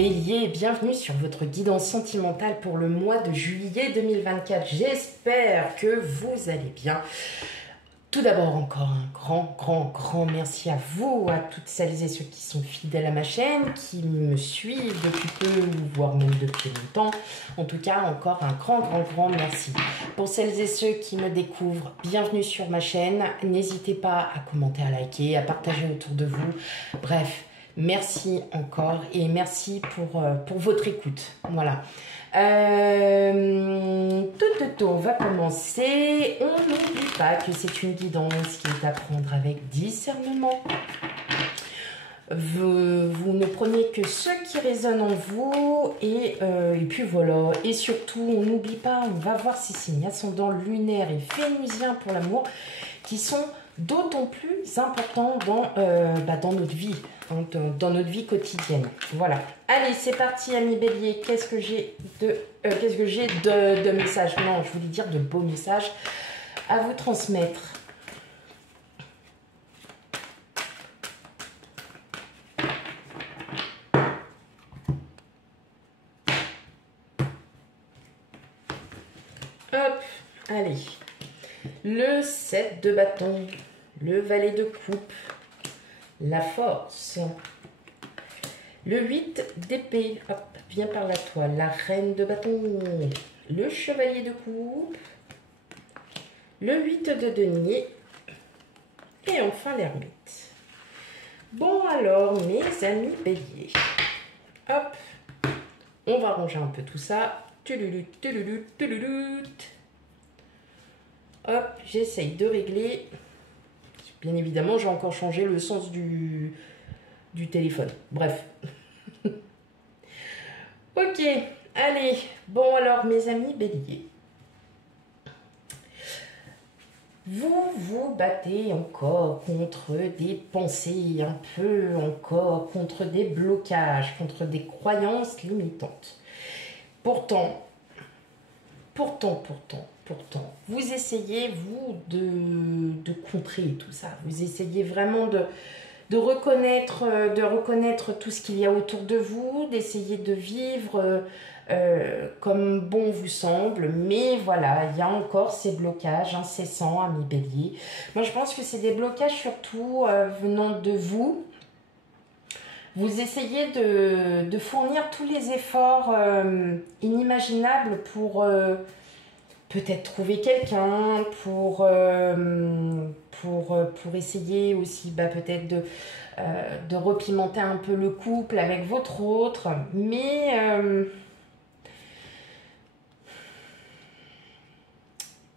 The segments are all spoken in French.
Bélier, bienvenue sur votre guidance sentimentale pour le mois de juillet 2024. J'espère que vous allez bien. Tout d'abord, encore un grand merci à vous, à toutes celles et ceux qui sont fidèles à ma chaîne, qui me suivent depuis peu, voire même depuis longtemps. En tout cas, encore un grand merci. Pour celles et ceux qui me découvrent, bienvenue sur ma chaîne. N'hésitez pas à commenter, à liker, à partager autour de vous. Bref, merci encore et merci pour votre écoute. Voilà. On va commencer. On n'oublie pas que c'est une guidance qui est à prendre avec discernement. Vous ne prenez que ce qui résonne en vous et puis voilà. Et surtout, on n'oublie pas, on va voir ces signes ascendants lunaires et vénusiens pour l'amour qui sont d'autant plus importants dans notre vie, dans notre vie quotidienne. Voilà. Allez, c'est parti, amis béliers. Qu'est-ce que j'ai de messages? Non, je voulais dire de beaux messages à vous transmettre. Hop, allez. Le 7 de bâton, le valet de coupe, la force, le 8 d'épée, hop, viens par la toile, la reine de bâton, le chevalier de coupe, le 8 de denier et enfin l'ermite. Bon alors, mes amis béliers, hop, on va ranger un peu tout ça. Hop, j'essaye de régler. Bien évidemment, j'ai encore changé le sens du téléphone. Bref. Ok, allez. Bon alors, mes amis béliers. Vous vous battez encore contre des pensées, un peu encore contre des blocages, contre des croyances limitantes. Pourtant, vous essayez, vous, de contrer tout ça. Vous essayez vraiment de reconnaître tout ce qu'il y a autour de vous, d'essayer de vivre comme bon vous semble. Mais voilà, il y a encore ces blocages incessants, amis béliers. Moi, je pense que c'est des blocages surtout venant de vous. Vous essayez de fournir tous les efforts inimaginables pour peut-être trouver quelqu'un, pour essayer aussi peut-être de repimenter un peu le couple avec votre autre. Mais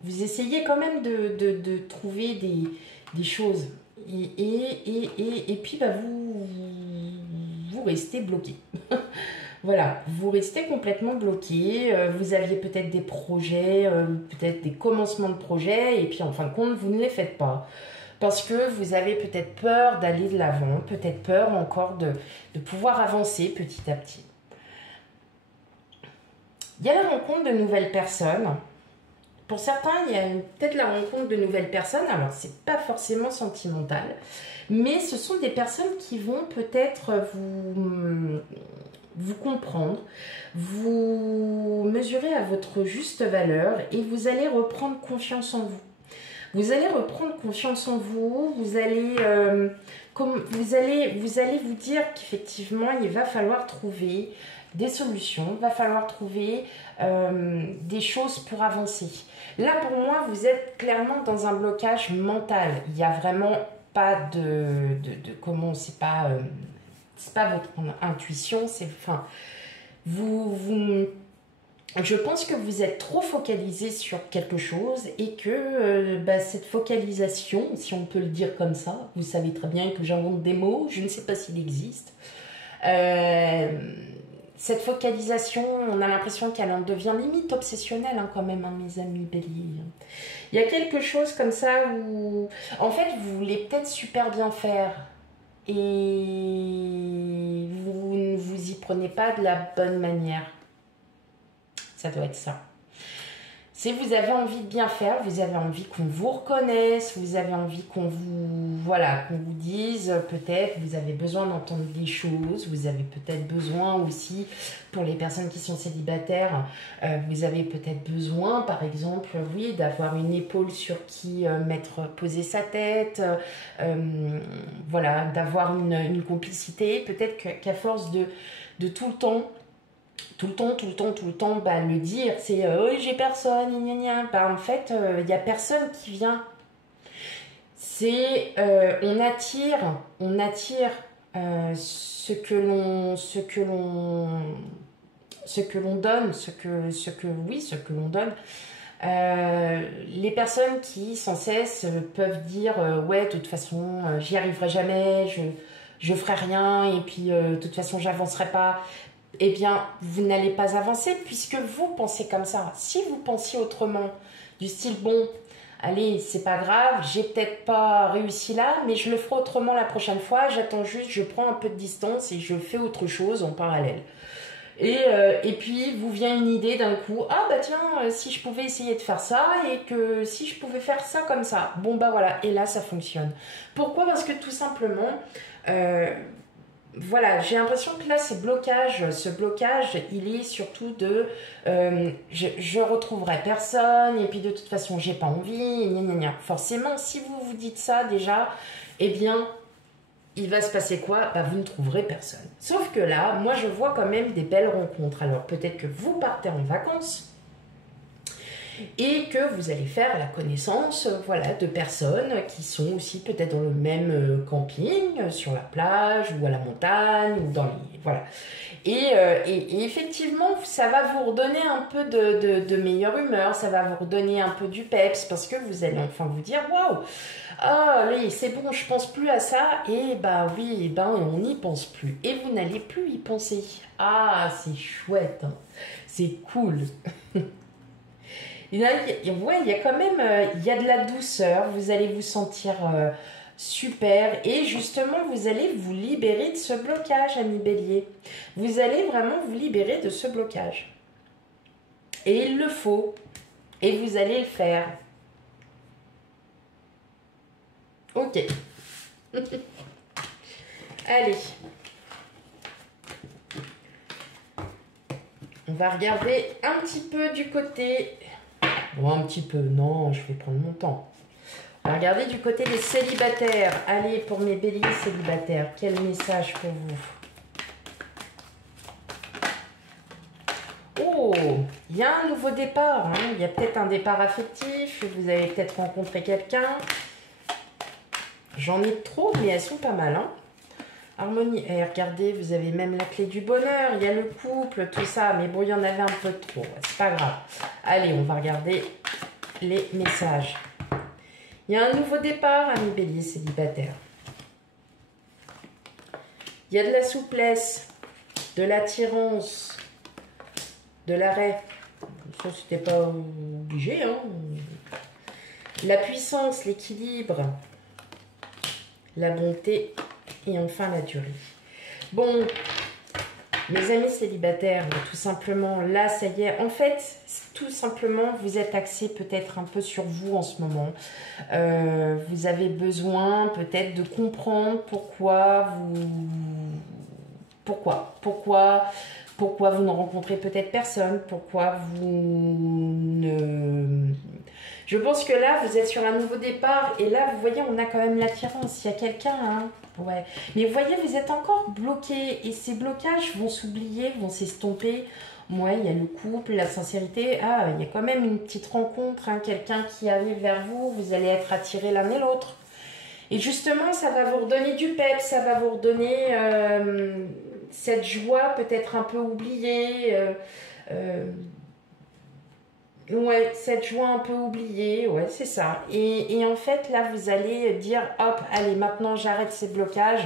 vous essayez quand même de trouver des choses. Et puis vous restez bloqué. Voilà, vous restez complètement bloqué. Vous aviez peut-être des projets, peut-être des commencements de projets, et puis en fin de compte, vous ne les faites pas. Parce que vous avez peut-être peur d'aller de l'avant, peut-être peur encore de pouvoir avancer petit à petit. Il y a la rencontre de nouvelles personnes. Pour certains, il y a peut-être la rencontre de nouvelles personnes. Alors, c'est pas forcément sentimental, mais ce sont des personnes qui vont peut-être vous comprendre, vous mesurer à votre juste valeur et vous allez reprendre confiance en vous. Vous allez reprendre confiance en vous, vous allez vous dire qu'effectivement, il va falloir trouver des solutions, il va falloir trouver des choses pour avancer. Là, pour moi, vous êtes clairement dans un blocage mental. Il n'y a vraiment pas c'est pas votre intuition, c'est, enfin, je pense que vous êtes trop focalisé sur quelque chose et que cette focalisation, si on peut le dire comme ça, vous savez très bien que j'invente des mots, je ne sais pas s'il existe. Cette focalisation, on a l'impression qu'elle en devient limite obsessionnelle quand même, mes amis béliers. Il y a quelque chose comme ça où, en fait, vous voulez peut-être super bien faire et vous ne vous y prenez pas de la bonne manière. Ça doit être ça. C'est vous avez envie de bien faire, vous avez envie qu'on vous reconnaisse, vous avez envie qu'on vous, voilà, qu'on vous dise peut-être, vous avez besoin d'entendre des choses, vous avez peut-être besoin aussi, pour les personnes qui sont célibataires, vous avez peut-être besoin, par exemple, oui, d'avoir une épaule sur qui poser sa tête, voilà, d'avoir une complicité, peut-être qu'à force de tout le temps, bah, le dire, c'est oui, j'ai personne, gna, gna, gna. Bah, en fait, il n'y a personne qui vient. C'est on attire ce que l'on donne, ce que l'on donne. Les personnes qui sans cesse peuvent dire ouais, de toute façon, j'y arriverai jamais, je ferai rien, et puis de toute façon, j'avancerai pas. Eh bien, vous n'allez pas avancer puisque vous pensez comme ça. Si vous pensiez autrement, du style, bon, allez, c'est pas grave, j'ai peut-être pas réussi là, mais je le ferai autrement la prochaine fois, j'attends juste, je prends un peu de distance et je fais autre chose en parallèle. Et puis, vous vient une idée d'un coup, ah bah tiens, si je pouvais essayer de faire ça, et que si je pouvais faire ça comme ça, bon bah voilà, et là ça fonctionne. Pourquoi? Parce que tout simplement, voilà, j'ai l'impression que là, ce blocage, il est surtout de je retrouverai personne, et puis de toute façon, j'ai pas envie, gna gna gna. Forcément, si vous vous dites ça déjà, eh bien, il va se passer quoi? Bah, vous ne trouverez personne. Sauf que là, moi, je vois quand même des belles rencontres. Alors, peut-être que vous partez en vacances, et que vous allez faire la connaissance, voilà, de personnes qui sont aussi peut-être dans le même camping, sur la plage ou à la montagne ou dans les, voilà. Et effectivement, ça va vous redonner un peu de meilleure humeur, ça va vous redonner un peu du peps parce que vous allez enfin vous dire waouh, ah oui, c'est bon, je pense plus à ça, et bah oui, on n'y pense plus et vous n'allez plus y penser. Ah, c'est chouette, hein. C'est cool. Ouais, il y a quand même il y a de la douceur, vous allez vous sentir super, et justement vous allez vous libérer de ce blocage, ami Bélier. Vous allez vraiment vous libérer de ce blocage. Et il le faut, et vous allez le faire. Ok. Allez. On va regarder un petit peu du côté... Bon, un petit peu, non, je vais prendre mon temps. On va regarder du côté des célibataires. Allez, pour mes béliers célibataires, quel message pour vous? Oh, il y a un nouveau départ, hein. Il y a peut-être un départ affectif, vous avez peut-être rencontré quelqu'un. J'en ai trop, mais elles sont pas mal, hein. Harmonie, et regardez, vous avez même la clé du bonheur, il y a le couple, tout ça, mais bon, il y en avait un peu trop, c'est pas grave. Allez, on va regarder les messages. Il y a un nouveau départ, ami bélier célibataire. Il y a de la souplesse, de l'attirance, de l'arrêt. Ça, c'était pas obligé, hein. La puissance, l'équilibre, la bonté et enfin la durée. Bon, mes amis célibataires, tout simplement, là, ça y est. En fait, tout simplement, vous êtes axé peut-être un peu sur vous en ce moment. Vous avez besoin peut-être de comprendre pourquoi vous ne rencontrez peut-être personne, pourquoi vous ne... Je pense que là, vous êtes sur un nouveau départ, et là, vous voyez, on a quand même l'attirance. Il y a quelqu'un, hein. Ouais. Mais vous voyez, vous êtes encore bloqué, et ces blocages vont s'oublier, vont s'estomper. Ouais, il y a le couple, la sincérité. Ah, il y a quand même une petite rencontre, hein, quelqu'un qui arrive vers vous, vous allez être attirés l'un et l'autre. Et justement, ça va vous redonner du pep, ça va vous redonner cette joie peut-être un peu oubliée. Ouais, cette joie un peu oubliée, ouais, c'est ça. Et en fait, là, vous allez dire, hop, allez, maintenant, j'arrête ces blocages,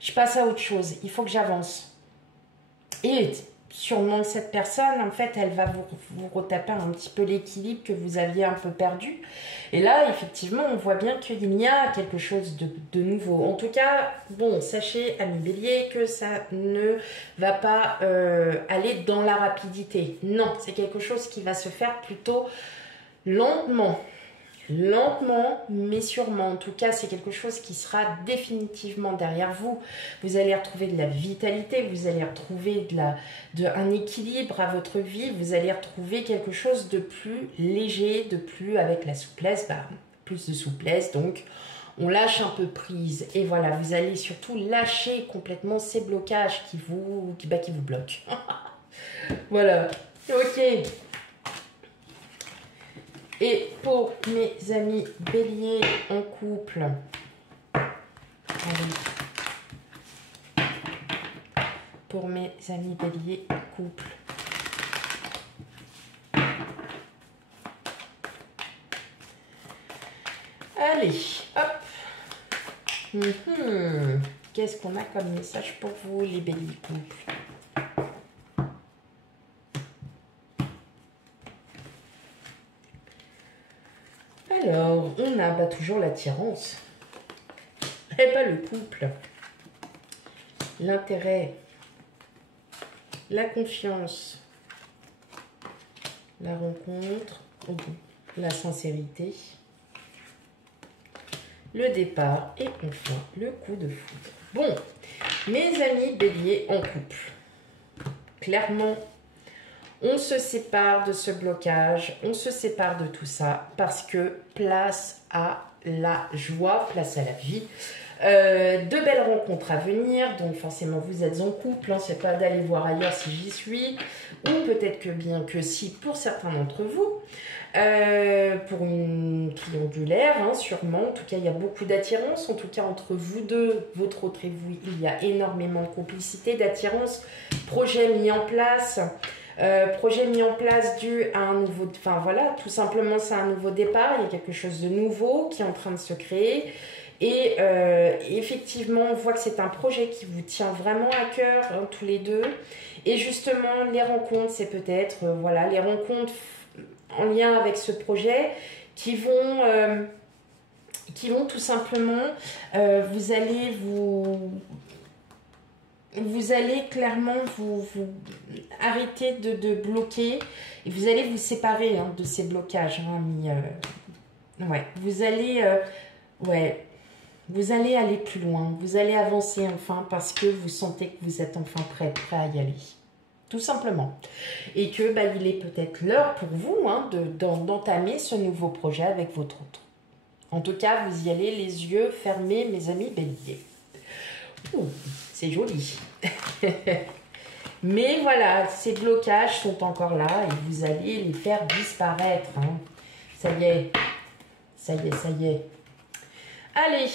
je passe à autre chose, il faut que j'avance. Et sûrement, cette personne, en fait, elle va vous retaper un petit peu l'équilibre que vous aviez un peu perdu. Et là, effectivement, on voit bien qu'il y a quelque chose de nouveau. En tout cas, bon, sachez, amis bélier, que ça ne va pas aller dans la rapidité. Non, c'est quelque chose qui va se faire plutôt lentement. Lentement, mais sûrement. En tout cas, c'est quelque chose qui sera définitivement derrière vous. Vous allez retrouver de la vitalité, vous allez retrouver un équilibre à votre vie, vous allez retrouver quelque chose de plus léger, de plus avec la souplesse, plus de souplesse. Donc, on lâche un peu prise. Et voilà, vous allez surtout lâcher complètement ces blocages qui vous bloquent. Voilà, ok. Et pour mes amis béliers en couple, allez. Pour mes amis béliers en couple, allez, hop. Qu'est-ce qu'on a comme message pour vous, les béliers couples? Alors, on a toujours l'attirance, et pas le couple, l'intérêt, la confiance, la rencontre, la sincérité, le départ et enfin le coup de foudre. Bon, mes amis béliers en couple, clairement, on se sépare de ce blocage, on se sépare de tout ça parce que place à la joie, place à la vie. De belles rencontres à venir, donc forcément vous êtes en couple, c'est pas d'aller voir ailleurs si j'y suis, ou peut-être que bien que si pour certains d'entre vous, pour une triangulaire, sûrement, en tout cas il y a beaucoup d'attirance, en tout cas entre vous deux, votre autre et vous, il y a énormément de complicité, d'attirance, projet mis en place dû à un nouveau, voilà, tout simplement c'est un nouveau départ, il y a quelque chose de nouveau qui est en train de se créer. Et effectivement, on voit que c'est un projet qui vous tient vraiment à cœur, tous les deux. Et justement, les rencontres, c'est peut-être, voilà, les rencontres en lien avec ce projet qui vont tout simplement, vous allez clairement vous arrêter de bloquer et vous allez vous séparer de ces blocages. Ouais, vous allez... Vous allez aller plus loin, vous allez avancer enfin parce que vous sentez que vous êtes enfin prêt à y aller. Tout simplement. Et que il est peut-être l'heure pour vous d'entamer ce nouveau projet avec votre autre. En tout cas, vous y allez les yeux fermés, mes amis béliers. C'est joli. Mais voilà, ces blocages sont encore là et vous allez les faire disparaître. Ça y est. Ça y est, ça y est. Allez,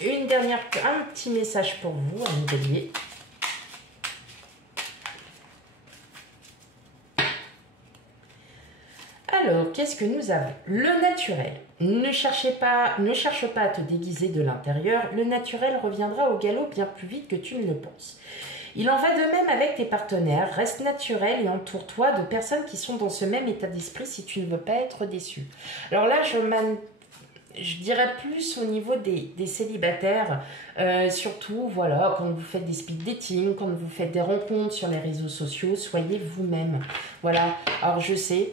un petit message pour vous, amis béliers. Alors, qu'est-ce que nous avons? Le naturel. Ne cherche pas à te déguiser de l'intérieur. Le naturel reviendra au galop bien plus vite que tu ne le penses. Il en va de même avec tes partenaires. Reste naturel et entoure-toi de personnes qui sont dans ce même état d'esprit si tu ne veux pas être déçu. Alors là, je dirais plus au niveau des célibataires, surtout, voilà, quand vous faites des speed dating, quand vous faites des rencontres sur les réseaux sociaux, soyez vous-même. Voilà, alors je sais,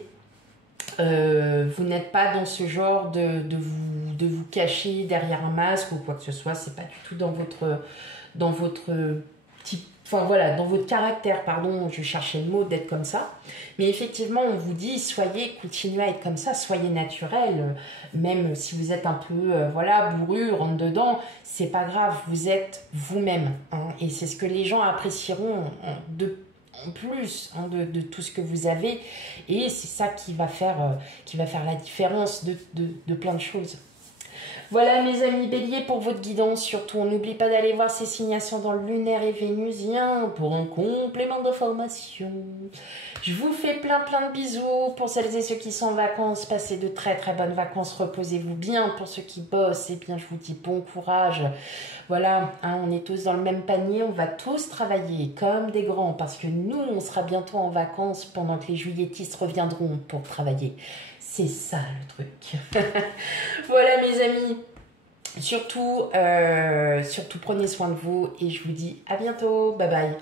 vous n'êtes pas dans ce genre de vous cacher derrière un masque ou quoi que ce soit, c'est pas du tout dans votre type. Enfin voilà, dans votre caractère, pardon, je cherchais le mot d'être comme ça. Mais effectivement, on vous dit, continuez à être comme ça, soyez naturel. Même si vous êtes un peu, bourru, rentre dedans, c'est pas grave, vous êtes vous-même. Et c'est ce que les gens apprécieront en plus de tout ce que vous avez. Et c'est ça qui va faire la différence de plein de choses. Voilà mes amis béliers pour votre guidance. Surtout, on n'oublie pas d'aller voir ces signations dans le lunaire et vénusien pour un complément d'information. Je vous fais plein de bisous. Pour celles et ceux qui sont en vacances, passez de très bonnes vacances. Reposez-vous bien. Pour ceux qui bossent, je vous dis bon courage. Voilà, on est tous dans le même panier. On va tous travailler comme des grands parce que nous, on sera bientôt en vacances pendant que les juilletistes reviendront pour travailler. C'est ça le truc. Voilà mes amis. Surtout, prenez soin de vous et je vous dis à bientôt. Bye bye.